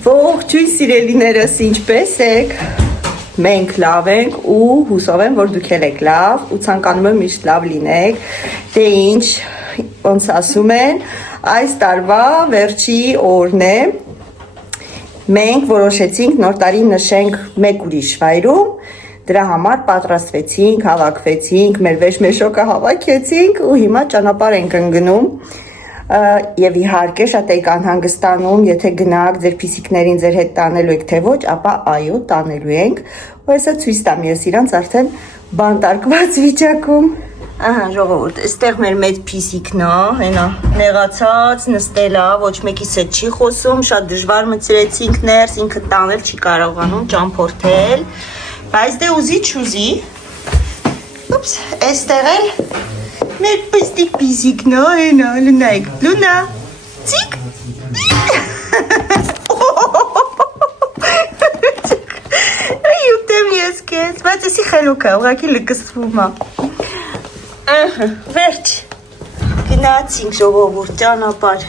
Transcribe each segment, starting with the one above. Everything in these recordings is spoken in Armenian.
Ողջույն սիրելիներս, ինչպե՞ս եք։ Մենք լավ ենք ու հուսով եմ, որ դուք եք լավ ու ցանկանում եմ միշտ լավ լինեք։ Դե ինչ, ոնց ասում են, այս տարվա վերջի օրն է։ Մենք որոշեցինք նոր տարի նշենք մեկ ուրիշ վայրում։ Դրա համար պատրաստվեցինք, հավաքվեցինք, մեր վեշմեշոկը հավաքեցինք ու հիմա ճանապարհ ենք ընկնում։ Եվ իհարկե շատ եք անհանգստանում, եթե գնաք ձեր փիսիկներին ձեր հետ տանելու եք թե ոչ, ապա այո, տանելու ենք։ Ու հեսա ցույց տամ ես իրանց արդեն բանտարկված վիճակում։ Ահա ժողովուրդ, այստեղ մեր մեծ փիսիկն է, հենա նեղացած, նստել է, ոչ մեկիս հետ չի խոսում, շատ դժվար մցրեցինք ներս, ինքը տանել չի կարողանում, ճամփորդել, բայց դե ուզի չուզի։ Ուպս, այստեղ էլ մեր պստիկ պիսիկն է, հենա, լունայք, լունա, ծիկ, յուտեմ ես կեզ, բայց եսի խելոք է, ուղղակի լկսվում է, վերջ, գնացինք ժողովուրդ ճանապարհ։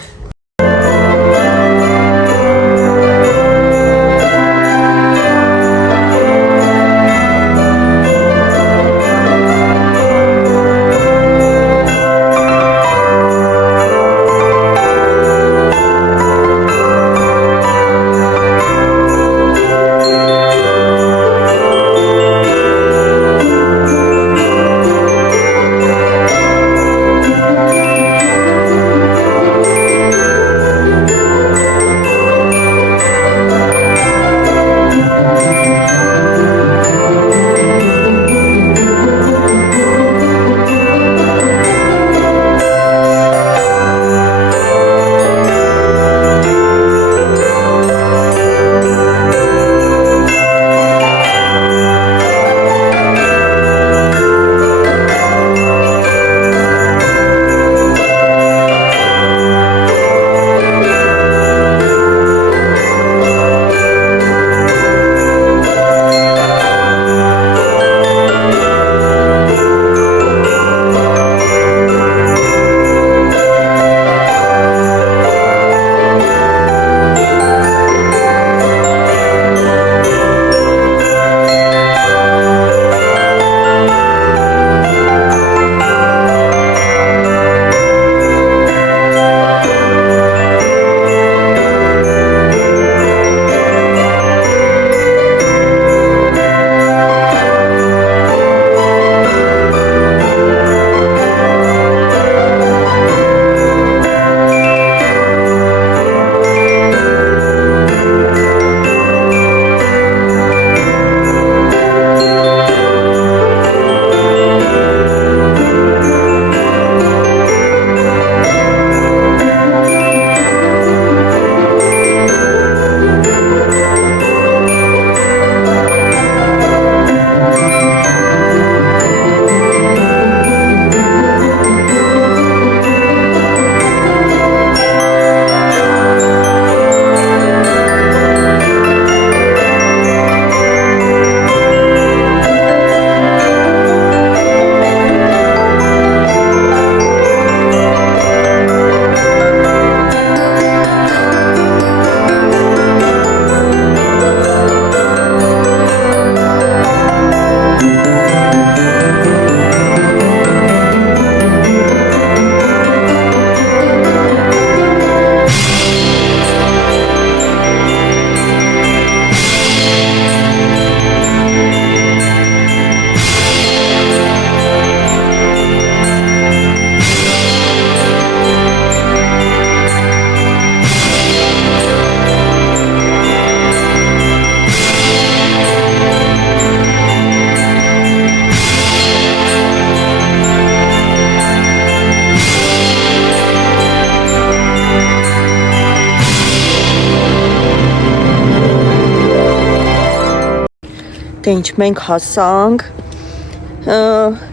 Դե ինչ մենք հասանք,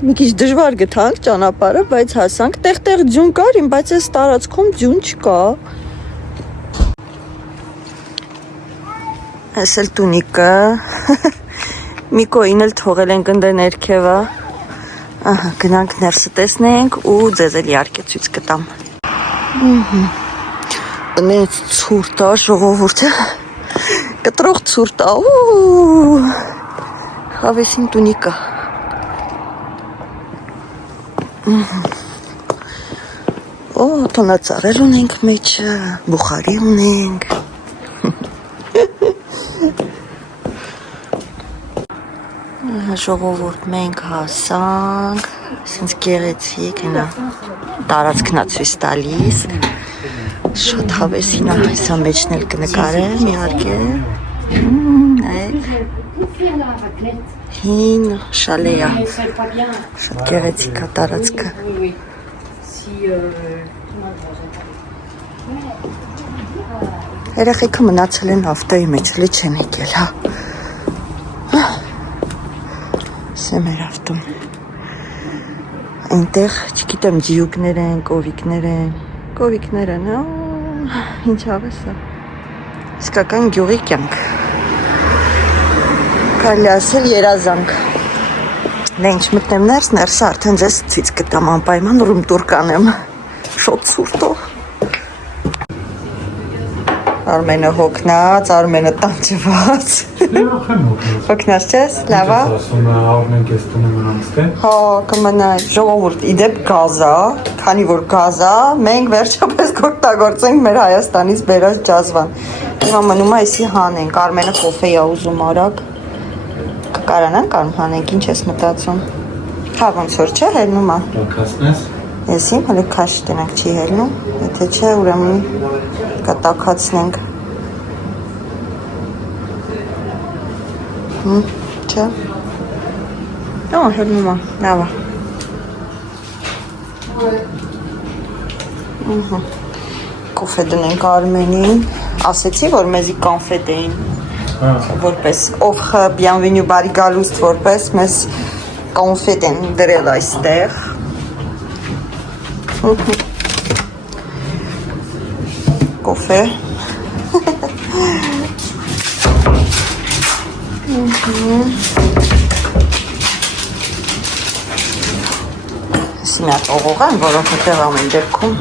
մի քիչ դժվար գտանք ճանապարհը, բայց հասանք, տեղ ձյուն կար, բայց այս տարածքում ձյուն չկա։ Այս էլ տունիկը, Միկոին էլ թողել ենք ընդ ներքևը, ահա գնանք ներսը տեսնենք ու ձեզ էլ իհարկե ցույց կտամ։ Նենց ցուրտ է ժողովուրդը, Կտրող ցուրտ է։ Հավեսին տունիկա։ Տնածառեր ունենք մեջը, բուխարի ունենք։ Ժողովուրդ մենք հասանք, սենց գեղեցիկ հենա տարածքնա ցույց տալիս, շատ հավեսին է, հեսա մեջն էլ կնկարեմ, իհարկե, հին շալեյա, շատ գեղեցիկ է տարածքը։ Երեխեքը մնացել են ավտոյի մեջ, լի չեն եկել, հա։ Սեմ էր ավտոն։ Այնտեղ, չգիտեմ, ձիուկներ են, կովիկներ են, հա, ինչ հավես է։ Իսկական գյուղի կյանք։ Կարելի ասել երազանք։ Նենց մտնեմ ներսը արդեն ձեզ ցույց կտամ անպայման ռում տուր կանեմ։ Շոտ ցուրտով։ Արմենը հոգնած, Արմենը տանջված։ Հոգնած չես, լավ է։ Հա, կմնա ժողովուրդ, իդեպ գազա, քանի որ գազա, մենք վերջապես կօգտագործենք մեր Հայաստանից բերած ջազվան։ Հիմա մնում է այսի հանենք, Արմենը կոֆե է ուզում արագ։ Կկարանանք հանենք, ինչ ես մտածում։ Հա, ոնց որ չէ, հելնում է։ Տաքացնես։ Ես իմ հələ քաշ տնենք չի հելնում, եթե չէ, ուրեմն կտաքացնենք։ Չէ։ Ո, հելնում է, լավ է։ Կոֆե դնենք Արմենին, ասեցի, որ մեզի կանֆետ էին, որպես ով բիանվենյու բարի գալուստ որպես մեզ կանֆետ են դրել այստեղ։ Կոֆե։ Սիմյատ օղողան, որովհետև ամեն դեպքում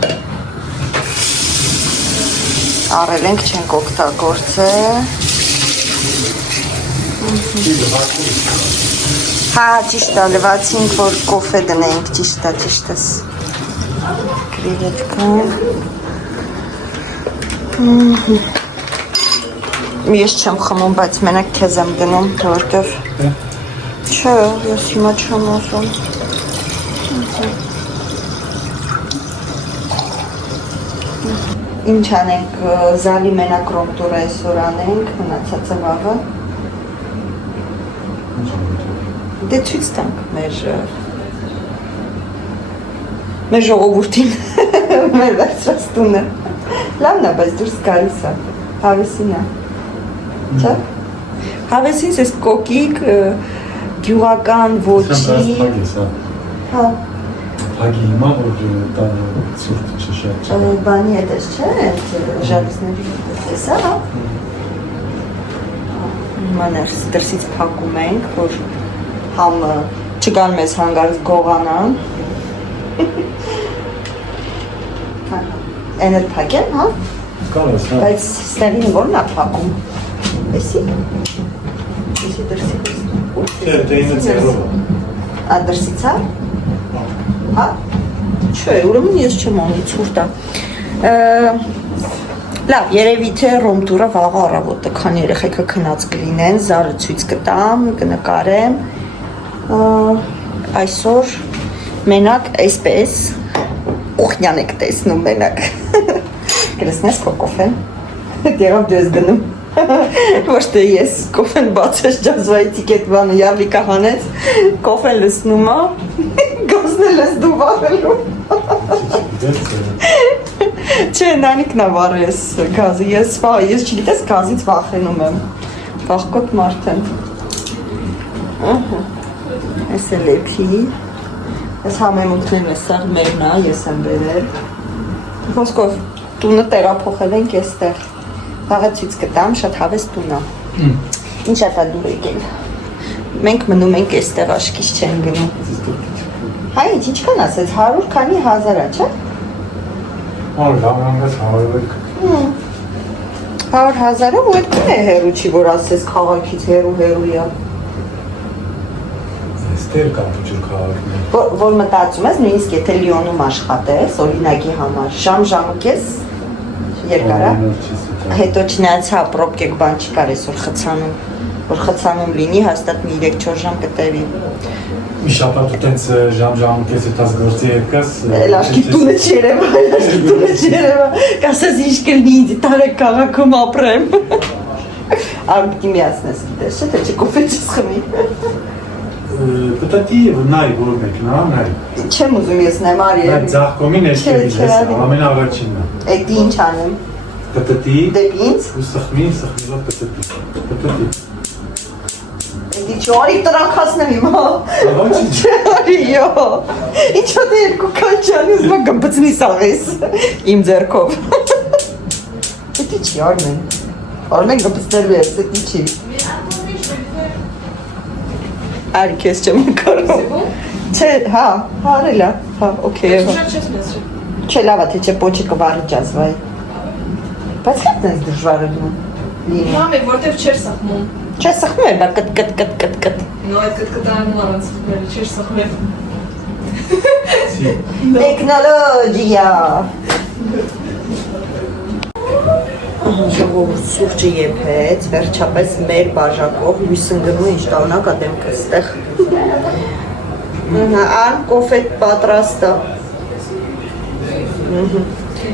առել ենք չենք օգտագործել։ Հա, ճիշտ է, լվացինք, որ կոֆե դնենք, ճիշտ ես։ Կրիվետկա։ Ես չեմ խմում, բայց մենակ քեզ եմ դնում, որտև չէ, ես հիմա չեմ ուզում։ Ինչ անենք, զալի մենակ ռոմ տուրը այսօր անենք, մնացածը վաղը։ Դե ցույց տանք մեր ժողովուրդին, մեր վերջրած տունը։ Լավն է, բայց դուրս գալիս է, հավեսին է, չէ՞։ Հավեսին ես կոկիկ, գյուղական, ոչի։ Հա։ Հագի հիմա, որ տանը սուրտ չշատ չէ։ Բանի հետ ես չէ, ժալիզների ես է, հա։ Հիմա դրսից փակում ենք, որ համը չգան մեզ հանգարց գողանան։ Են էլ փակեն, հա։ Կարես, հա։ Բայց ստեղին որն է փակում։ Էսի դրսից։ Դեինը ձերով։ Ա դրսից է։ Հա։ Չէ, ուրեմն ես չեմ անի ցուրտ է։ Լավ, երևի թե ռոմ տուրը վաղ առավոտը, քան երեխեքը քնած կլինեն, զարը ցույց կտամ, կնկարեմ։ Այսօր մենակ այսպես ուխնյան եք տեսնում մենակ։ Կլսնես քո կոֆեն։ Դերով դες դնում։ Ոչ թե ես կոֆեն բացես ջազվայի տիկետվանը Յավլիկա հանեց, կոֆեն լսնում է, գազն էլ ես դու վարելու։ Չէ, նանիկն է վարես գազը, ես չգիտես գազից վախենում եմ, վախկոտ մարդ եմ։ Ես էլ էպի, ես համեմունքներն ես սաղ մերն է, ես եմ բերել։ Ոսկով տունը տեղափոխել ենք եստեղ, վաղը ցույց կտամ, շատ հավես տուն է։ Ինչ է դա դուր եկել։ Մենք մնում ենք եստեղ աշկից չեն գնում։ Հայ, ինչքան ասեց, 100 քանի հազար է, չէ։ Լավ հանգած 100 եք։ 100,000-ով ու այդքան է հերու չի, որ ասես քաղաքից հերու է։ Ստեր կամ ջուր քաղաքն։ Որ մտածում ես, նույնիսկ եթե Լիոնում աշխատես, օրինակի համար, ժամ-ժամկես երկարա, հետո չնայացա պրոբկեք բան չկար այսօր խցանում, որ խցանում լինի, հաստատ մի 3-4 ժամ կտևի։ Մի շաբաթ ու տենց ժամ-ժամկես էտաս գործի եկաս։ Լաշկի տունը չերևա, կասես ինչ կլինի ինձ տարեք քաղաքում ապրեմ։ Արմ պիտի միացնես գիտես, չէ՞ թե չկոֆե չես խմի։ Պտատի նայ որ մեկնա, նայ։ Չեմ ուզում ես նայեմ արի։ Այդ ձախկոմին էջքերից է, ամենաառաջինն է։ Էդի ինչ անեմ։ Պտատի։ Դեպի ինձ։ Ու սխմիլով պտատի։ Պտատի։ Էդի չորի տրակացնեմ հիմա։ Ոչ։ Չորի յո։ Ինչո՞ դե երկու կանչանի ուզում եմ գմբցնի սաղես իմ ձեռքով։ Էդի չի արմեն։ Արմեն գմբցնելու ես, էդի չի։ Արի քեզ չեմ կարող։ Չէ, հա, հարելա, հա, օքեյ։ Չէ, լավ է, թե չէ պոչի կվարիճած, վայ։ Բայց հետ նենց դժվար է լինում։ Մամի, որտև չեր սխմում։ Չէ, սխմում է, բա կտ։ Նո, այդ կտկտարանում առանց սխմել, չեր սխմել։ Տեխնոլոգիա։ Ժողովուրդ սուրճը եփեց, վերջապես մեր բաժակով լույս ընկնում ինչ տանակ է դեմքը ստեղ։ Ան կոֆե պատրաստ է։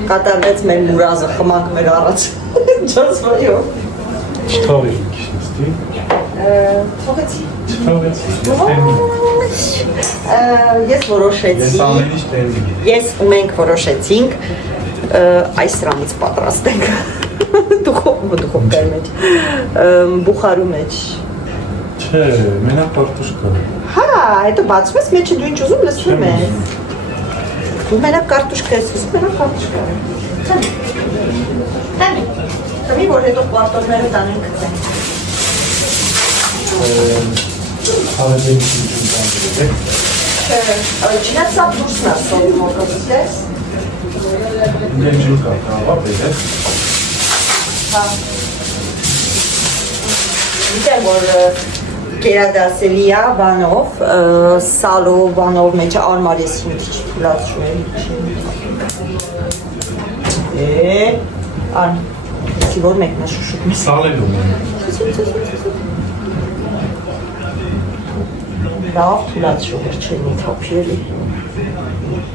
Կատարվեց մեր մուրազը, խմանք մեր առաջ։ Ջասվայով։ Չթողի քիշնստի։ Թողեցի։ Չթողեցի։ Ես որոշեցի։ Ես ամեն ինչ տենի։ Ես ու մենք որոշեցինք այս սրանից պատրաստ ենք։ Դուխով կար մեջ, բուխարու մեջ։ Չէ, մենակ կարտուշկա։ Հա, հետո բացում ես մեջը դու ինչ ուզում լսում ես։ Դու մենակ կարտուշկա ես ուզում, մենակ կարտուշկա։ Թմի, որ հետո պարտորները տանեն կծեն։ Հավետին ինչ բան է։ Չնայած սա դուրսն է սովի մոկոս ես։ Դեն ջուր կա, կավա բեր է։ Գիտեմ, որ կերադասելի է բանով, սալով, բանով մեջ արմար ես մի քիչ թուլացում ան, եսի որ մեկն է շուշուկ մի Սալելում է։ լավ թուլացում էր չէ մի թապիրելի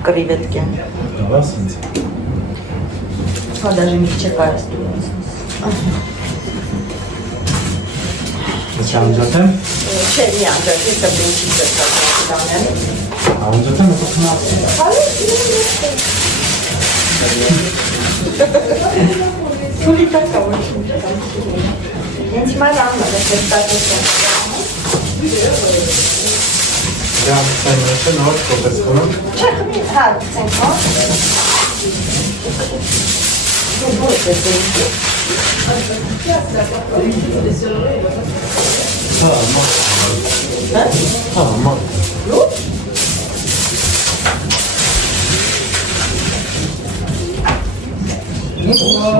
կրիվետկեն Դավաս ինձ։ հա դաժե մի քիչ է կարես դուրս Ես անջատեմ։ չէ մի անջատ ես բենչի ձերքազանի Անջատեմ ու կնացի։ Թուլի տակա ոչինչ Ենց հիմա լավն է ձերքազանի Դրան ծայնաշը նոր կոպես խորում։ Չէ խմի, հա, ծենք հա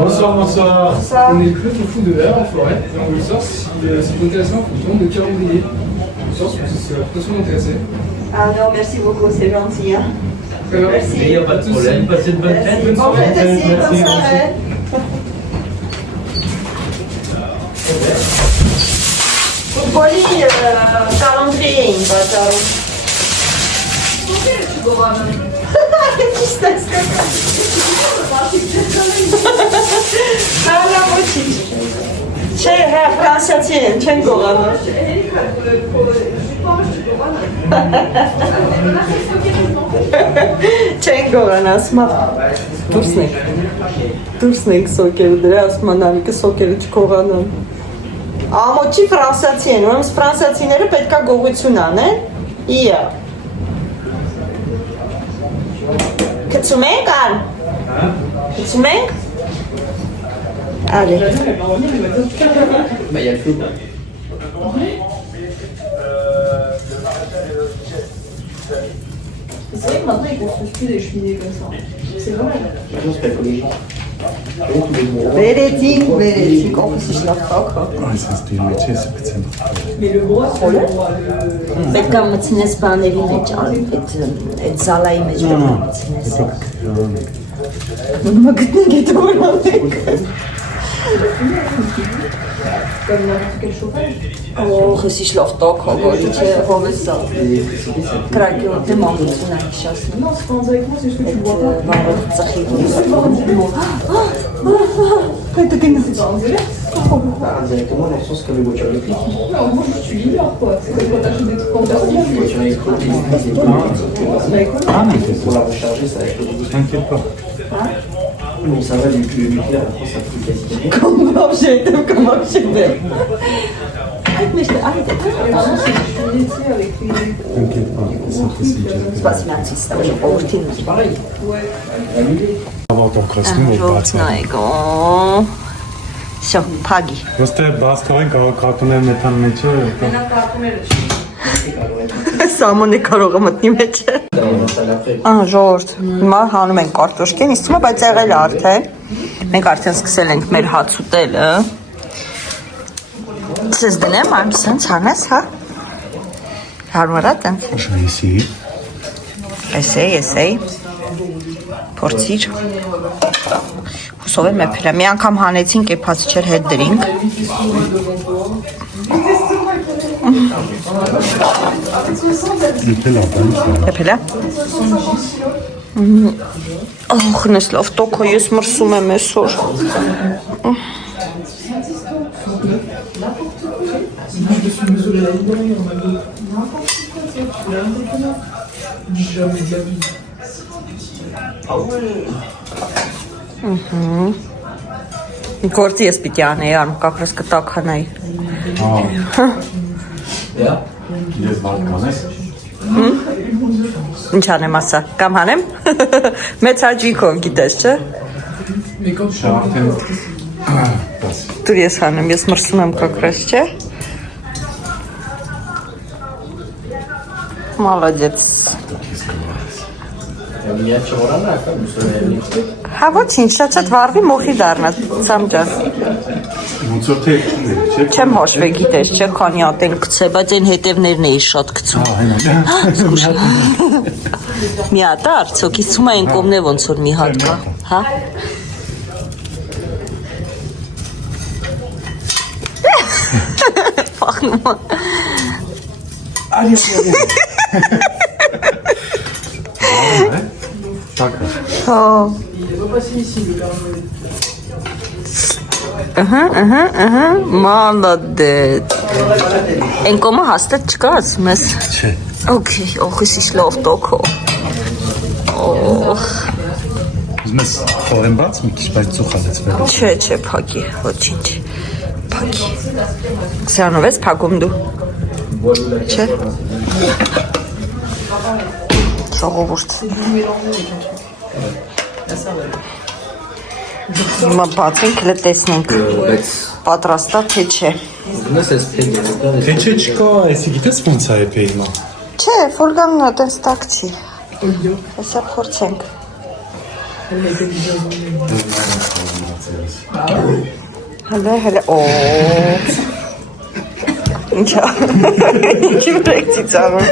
Bonsoir, bonsoir. On est plus au fou de verre en forêt, et on veut savoir si c'est intéressant pour tout le monde de calendrier. On sort parce que c'est potentiellement intéressé. Ah non, merci beaucoup, c'est gentil. Hein. Très bien. Merci. Il n'y a pas de problème, passez de bonnes fêtes. Bonne Bonne soirée. fête aussi, bonne soirée. Fotboli calendrier in bazarul. Hala moçiç. He, Fransiyatien, çen goğanı. Չեն գողան, ասմա դուրսն ենք սոկերը դրա, ասմա նավիկը սոկերը չկողանան ամոչի ֆրանսացի են, ուրեմն ֆրանսացիները պետքա գողություն անեն իա կծում ենք ան կծում ենք ալի Bah, il y a le flou. C'est vrai que maintenant ils construisent plus des cheminées comme ça. C'est dommage. Maintenant, c'est pas écologique. Վերեցինք, օֆիսի շլախտակ։ Այս ես դի մեջ ես գցեմ։ Պետք է մտցնես բաների մեջ, այդ զալայի մեջ պետք է մտցնես։ Մագտնենք այդ որոնեք։ Օխսի շլախտակ, հողորիչ է, հովեսա։ Կրակյոտ է մահություն է հիշասնում։ Վարող ծխի։ Հետո գնաց։ Directement dans le sens que les voitures électriques. Non, moi je suis libre quoi. C'est comme quand t'achètes des trucs en plastique. Les voitures électriques, Ah, mais c'est pour la recharger, ça va être le t'inquiète pas. Bon, ça va, le nucléaire, en France, ça coûte quasiment. Comment j'ai fait? T'inquiète pas, ça fait si Սպասիմացից ստավի որդին։ Avoir ton costume au bas. Նայգո։ Всё, փագի։ Просто բաստորեն կարող կատուներ մեթան մեջ է։ Սամոնը կարող է մտնի մեջ։ Ժորդ, հիմա հանում ենք կարտոշկեն, իսկ հիմա բայց եղել է արդեն։ Մենք արդեն սկսել ենք մեր հաց ուտելը։ Ցես դնեմ, այն սենց հանես, հա։ Հարմարա տենց։ Ici. Էսեյ։ Փորձիր։ Հուսով եմ էփելա։ Մի անգամ հանեցինք, էփած չէր հետ դրինք։ Էփելա։ Ախ, նեսլով տոքո, ես մրսում եմ այսօր։ Գործի ես պիտի անեի, արմ կակրս կտակ հանայի։ Ես բալկանես։ Ինչ անեմ ասա, կամ հանեմ։ Մեծ հաջիկով գիտես, չէ։ Շարքեն։ Դուր ես հանեմ, ես մրսում եմ կակրս, չէ։ Մալադեց։ Հա ոչինչ, շատ վարվի մոխի դառնա, ծամջան։ Ոնց որ թե չէ։ Չեմ հաշվե գիտես, չէ, քանի ատեն գցե, բայց այն հետևներն էի շատ գցում։ Մի հատ արցոք, իսում այն կողմն է ոնց որ մի հատ կա, հա։ Փախնում է։ Հա։ Մալադետ։ Են կոմը հաստատ չկա ասում ես։ Չէ։ Okay, օխ, ես լավ տոքո։ Օխ։ Ուզում ես խորեն բաց մի քիչ բայց ծուխալեցվել։ Չէ, փակի, ոչինչ։ Փակի։ Սրանով ես փակում դու։ Չէ։ Ժողովուրդ։ Հիմա բացենք, հենց տեսնենք։ Պատրաստա թե չէ։ Թե չէ չկա, այսի գիտես ոնց է էփե հիմա։ Չէ, ֆոլգանն այդպես տակ չի։ Հեսա փորձենք։ Հələ, օ։ Ինչա։ Ինչի վրեք ծիծաղում։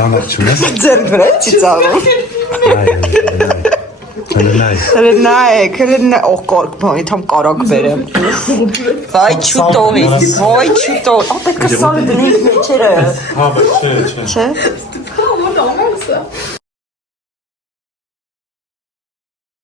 Դանակ չունես։ Ձեր վրեք ծիծաղում։ Հələ նայեք, օղ կորկնոնի թամ կարակ բերեմ։ Վայ չուտովի, Ա պետք է սալը դնենք մեջերը։ Հա, բայց չէ։ Չէ։